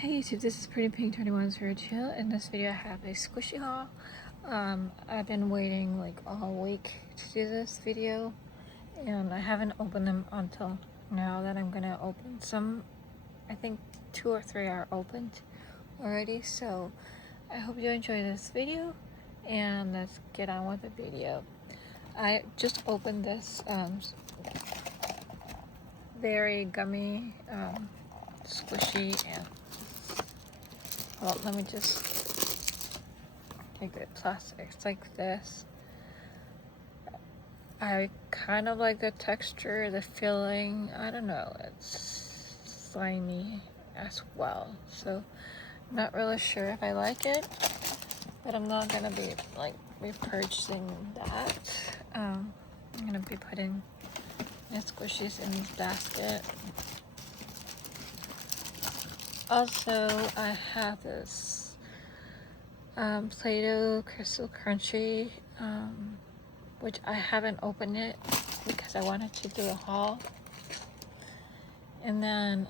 Hey YouTube, this is Pretty Pink 2102. In this video I have a squishy haul. I've been waiting like all week to do this video and I haven't opened them until now that I'm gonna open some. I think 2 or 3 are opened already, so I hope you enjoy this video and let's get on with the video. I just opened this very gummy squishy and well, let me just take the plastic. It's like this. I kind of like the texture, the feeling. I don't know. It's slimy as well. So, not really sure if I like it, but I'm not gonna be like repurchasing that. I'm gonna be putting my squishies in this basket. Also, I have this Play-Doh Crystal Crunchy, which I haven't opened it because I wanted to do a haul. And then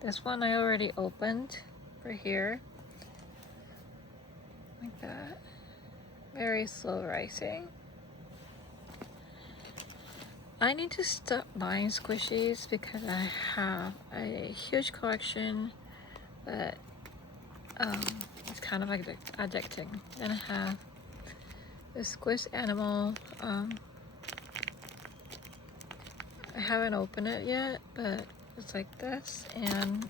this one I already opened for here, like that. Very slow rising. I need to stop buying squishies because I have a huge collection, but it's kind of like addicting. Then I have the Squish Animal. I haven't opened it yet, but it's like this, and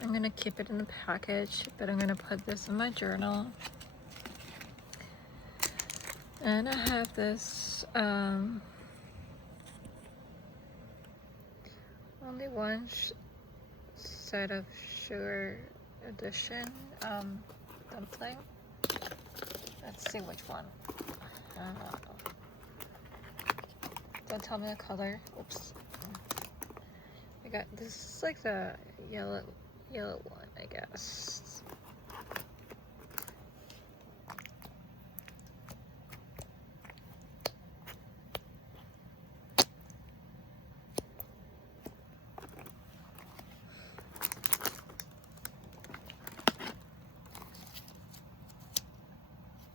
I'm gonna keep it in the package, but I'm gonna put this in my journal. And I have this only one set of sugar edition dumpling. Let's see which one. Don't tell me the color. Oops. I got this is like the yellow one, I guess.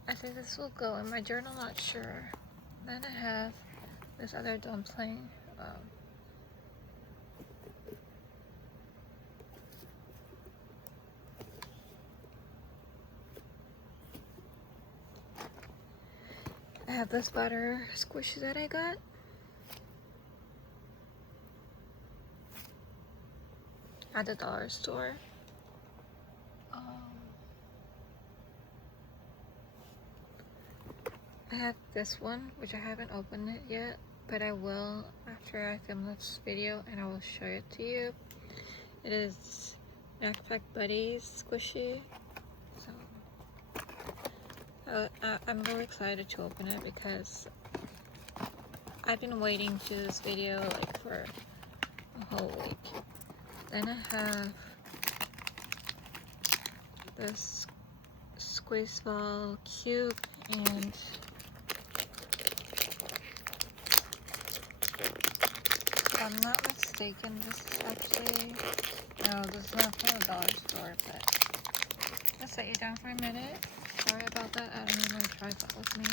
I think this will go in my journal, not sure. Then I have this other dumpling. I have this butter squishy that I got. At the dollar store. I have this one, which I haven't opened it yet, but I will after I film this video and I will show it to you. It is Backpack Buddies squishy. So I'm really excited to open it because I've been waiting to this video like for a whole week. Then I have this Squeeze Ball Cube, and if I'm not mistaken, this is actually, no, this is not from the dollar store, but I'll set you down for a minute. Sorry about that, I don't need my tripod with me.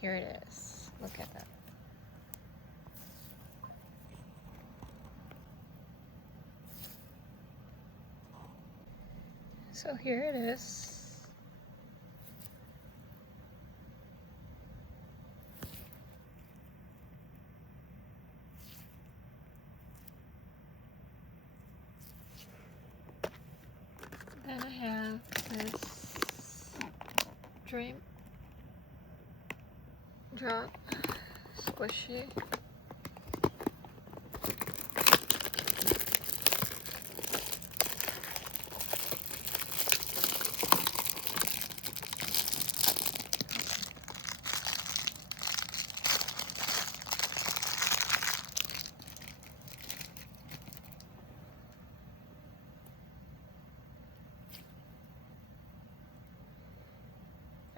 Here it is, look at that. So here it is. Then I have this Dream Drop squishy.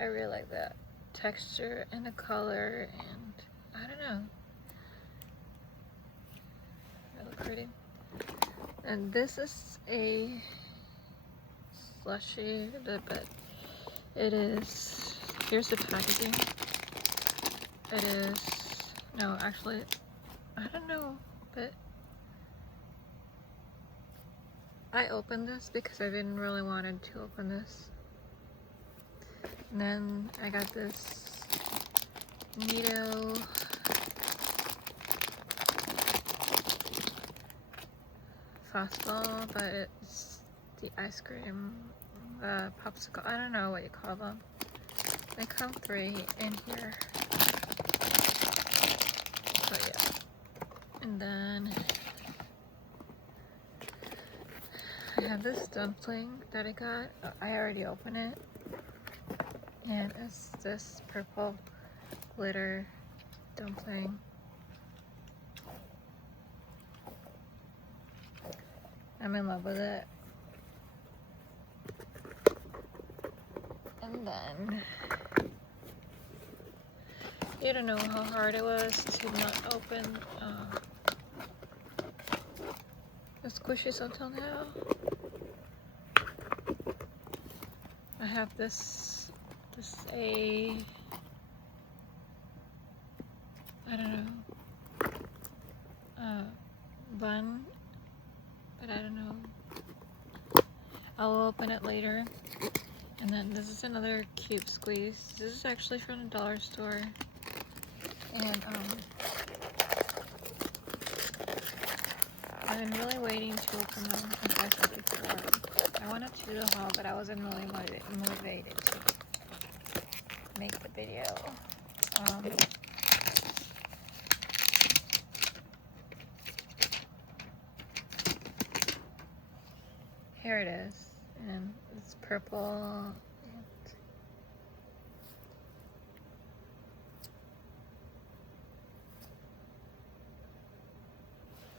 I really like that texture and the color, and I don't know, really pretty. And this is a slushy, but it is, here's the packaging. It is, no, actually, I don't know, but I opened this because I didn't really wanted to open this. And then I got this Nido Fastball, but it's the ice cream, popsicle, I don't know what you call them. They come 3 in here. So yeah. And then I have this dumpling that I got. I already opened it. And it's this purple glitter dumpling. I'm in love with it. And then, you don't know how hard it was to not open the squishies until now. I have this I don't know, bun, but I don't know. I'll open it later. And then this is another Cube Squeeze. This is actually from the dollar store. And I've been really waiting to open them, as I said before. I wanted to do the haul, but I wasn't really motivated to make the video. Here it is, and it's purple. And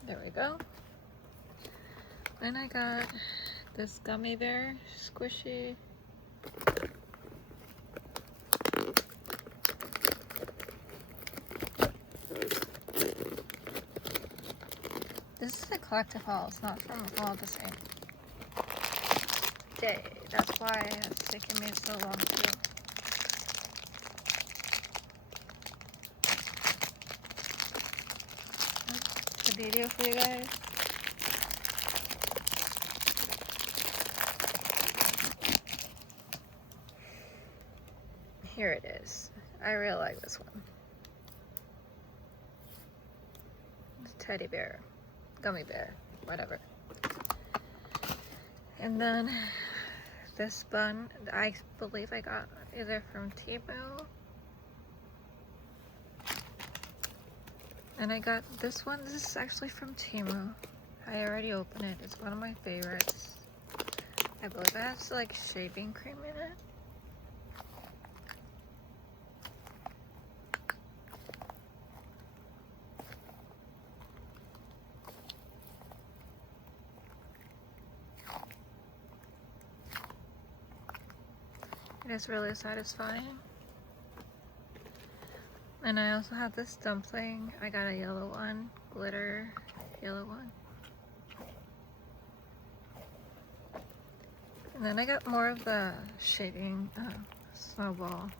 there we go. Then I got this gummy bear squishy. This is a collective haul. It's not from all the same day. That's why it's taking me so long to. The video for you guys. Here it is. I really like this one. It's a teddy bear, gummy bear, whatever. And then this bun, I believe I got either from Temu. And I got this one. This is actually from Temu. I already opened it. It's one of my favorites. I believe it has like shaving cream in it. It is really satisfying. And I also have this dumpling. I got a yellow one, glitter yellow one. And then I got more of the shading snowball.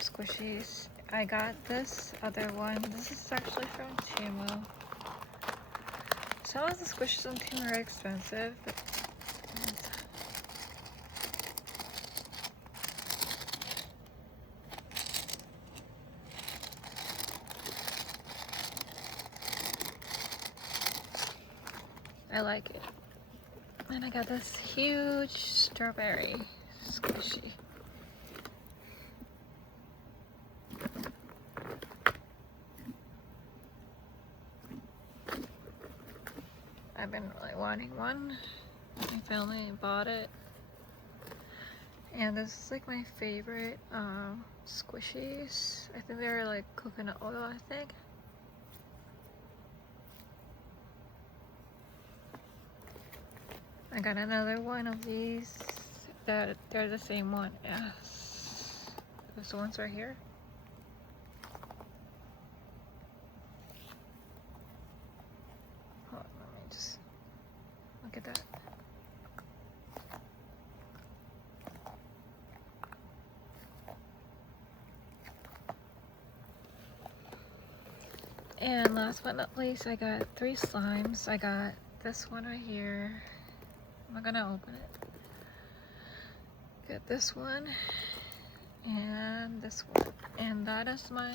Squishies. I got this other one. This is actually from Temu. Some of the squishies on Temu are expensive, but I like it. And I got this huge strawberry squishy. I've been really wanting one. I finally bought it. And this is like my favorite squishies. I think they're like coconut oil, I think. I got another one of these. They're the same one as those ones right here. Hold on, let me just look at that. And last but not least, I got 3 slimes. I got this one right here. I'm not gonna open it. Got this one and this one. And that is my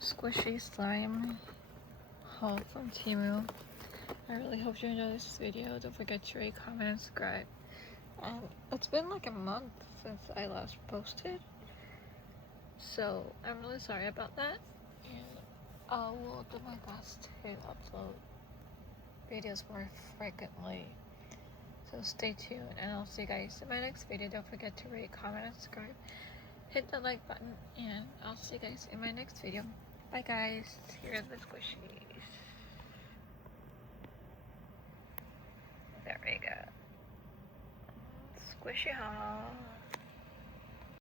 squishy slime haul from Temu. I really hope you enjoyed this video. Don't forget to rate, comment, and subscribe. It's been like a month since I last posted, so I'm really sorry about that. And I will do my best to upload videos more frequently. So stay tuned, and I'll see you guys in my next video. Don't forget to rate, comment, and subscribe. Hit the like button, and I'll see you guys in my next video. Bye guys. Here are the squishies. There we go. Squishy haul.